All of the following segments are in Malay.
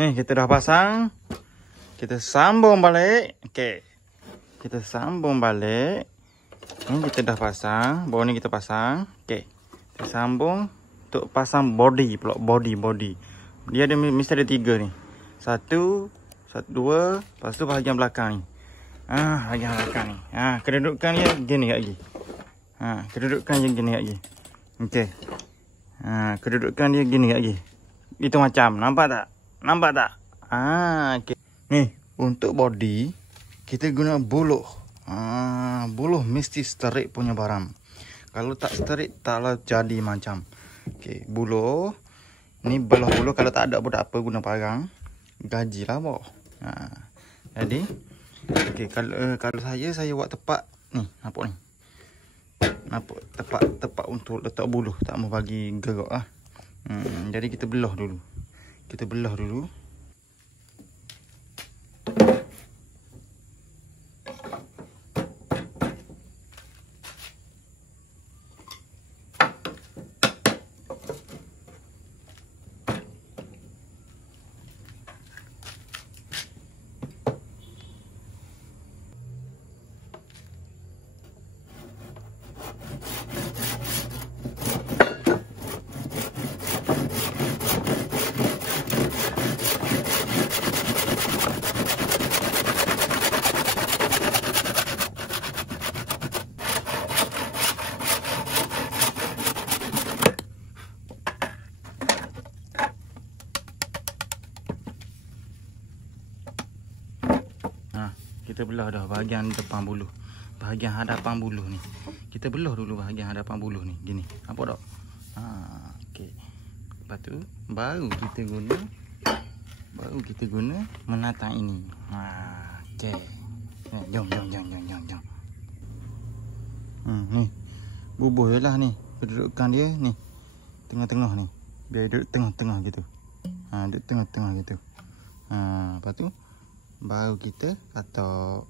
Nih kita dah pasang. Kita sambung balik. Okey. Kita sambung balik. Ni kita dah pasang. Bawah ni kita pasang. Okey. Kita sambung untuk pasang body pula. Body. Dia ada mesti ada 3 ni. 1, 2. Lepas tu bahagian belakang ni. Bahagian belakang ni. Kedudukan dia gini lagi. Kedudukan dia gini lagi. Okey. Kedudukan dia gini lagi. Itu macam. Nampak tak? Okey. Ni, untuk body, kita guna buluh. Buluh mesti straight punya barang. Kalau tak straight, taklah jadi macam. Okey, buluh. Ni belah buluh. Kalau tak ada pun tak apa, guna parang. Gajilah boh. Jadi, okey, kalau saya buat tepat. Ni, nampak ni. Nampak tepat untuk letak buluh. Tak mau bagi gerak lah. Jadi kita belah dulu. Kita belah dah bahagian depan buluh. Bahagian hadapan buluh ni. Kita belah dulu bahagian hadapan buluh ni. Gini. Nampak tak? Okey. Lepas tu baru kita guna menatang ini. Okey. Jom. Ni. Bubuh je lah ni. Kedudukan dia ni. Tengah-tengah ni. Biar duduk tengah-tengah gitu. Duduk tengah-tengah gitu. Lepas tu baru kita katok.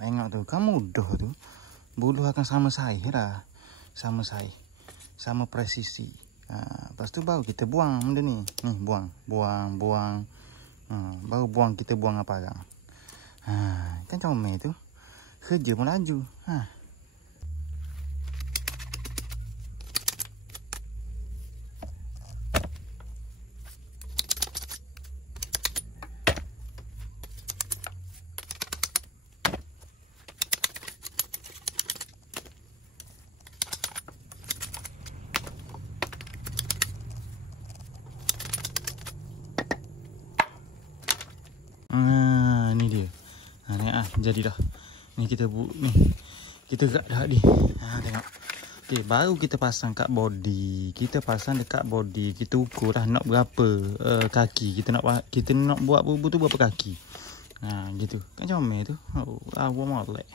Tengok tu, kan mudah tu. Buluh akan sama saiz dah. Sama presisi. Lepas tu baru kita buang benda ni. Ni buang. Baru kita buang apa dah. Kan comel tu. Kerja pun laju. Ni dia. Jadi dah. Ni kita gerak dah ni. Tengok. Okey, baru kita pasang kat body. Kita pasang dekat body. Kita ukur dah nak berapa kaki. Kita nak buat bubu tu berapa kaki. Gitu. Kan comel tu. Gua molek.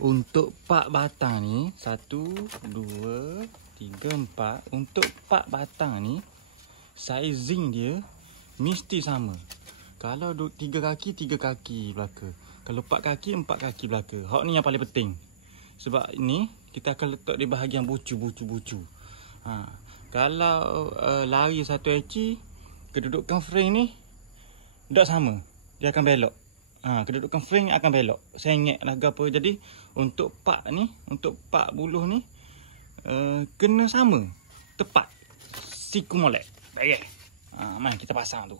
Untuk 4 batang ni, 1, 2, 3, 4. Untuk 4 batang ni, sizing dia mesti sama. Kalau 3 kaki, 3 kaki belaka. Kalau 4 kaki, 4 kaki belaka. Hak ni yang paling penting. Sebab ni kita akan letak di bahagian bucu. Kalau lari 1 eci, kedudukan frame ni tak sama. Dia akan belok. Kedudukan frame ni akan belok. Sengit lah apa. Jadi untuk pak ni, untuk pak buluh ni kena sama. Tepat. Siku molek. Baik. Mari kita pasang tu.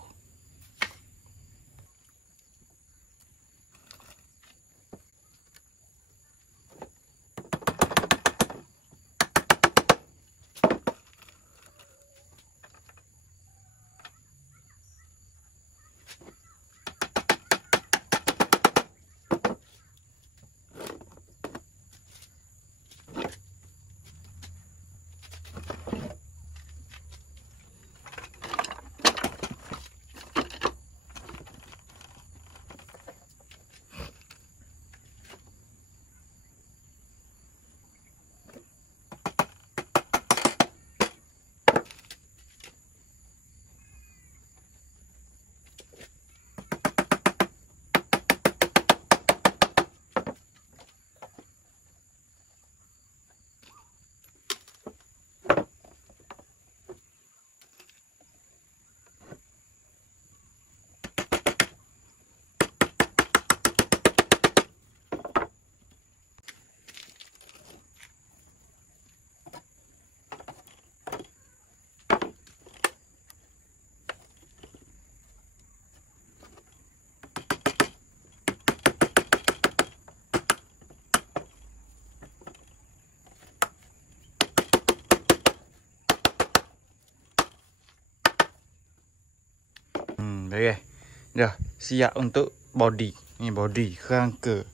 Baik. Dah siap untuk body. Ni body, kerangka.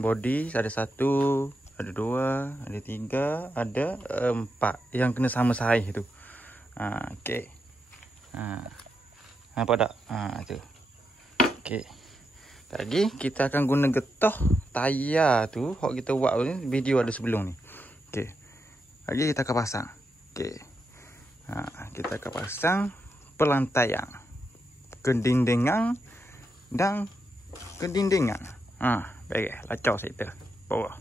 Body ada 1, ada 2, ada 3, ada 4 yang kena sama saiz tu. Okey. Nampak tak? Tu. Okey. Lagi kita akan guna getah tayar tu, hok kita buat ni, video ada sebelum ni. Okey. Lagi kita akan pasang. Okey. Kita akan pasang pelantaian. Kedindingan dan kedindingan. Baik, lacau saya bawah.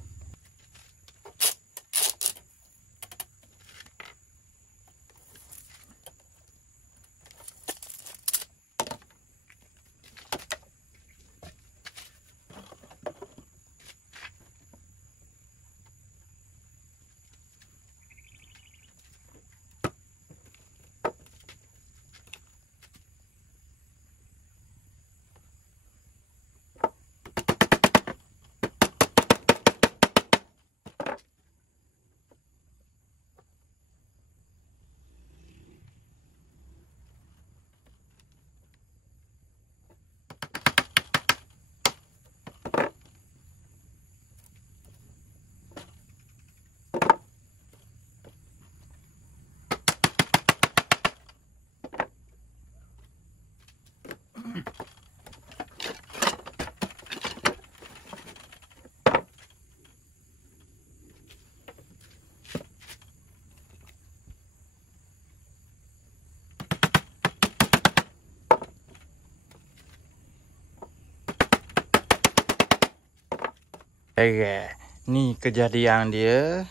Ni kejadian dia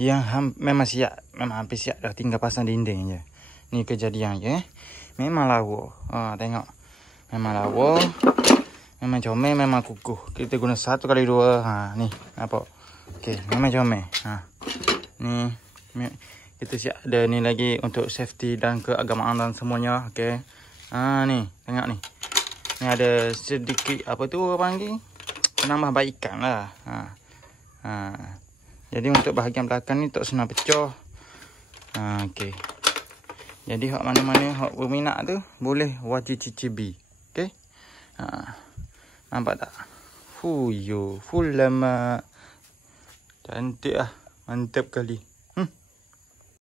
yang memang siap, memang hampir siap dah, tinggal pasang dinding je. Ni kejadian je. Memang lawa. Tengok. Memang lawa. Memang comel, memang kukuh. Kita guna 1x2. Ni nampak. Okey, memang comel. Ni kita siap ada ni lagi untuk safety dan keagamaan dan semuanya. Okey. Ni, tengok ni. Ni ada sedikit apa tu orang panggil? Penambahbaikan lah. Jadi untuk bahagian belakang ni tak senang pecah. Okey. Jadi hak mana-mana hak berminat tu boleh wajib cicipi. Okey. Nampak tak? Full lemak. Cantik lah. Mantap kali.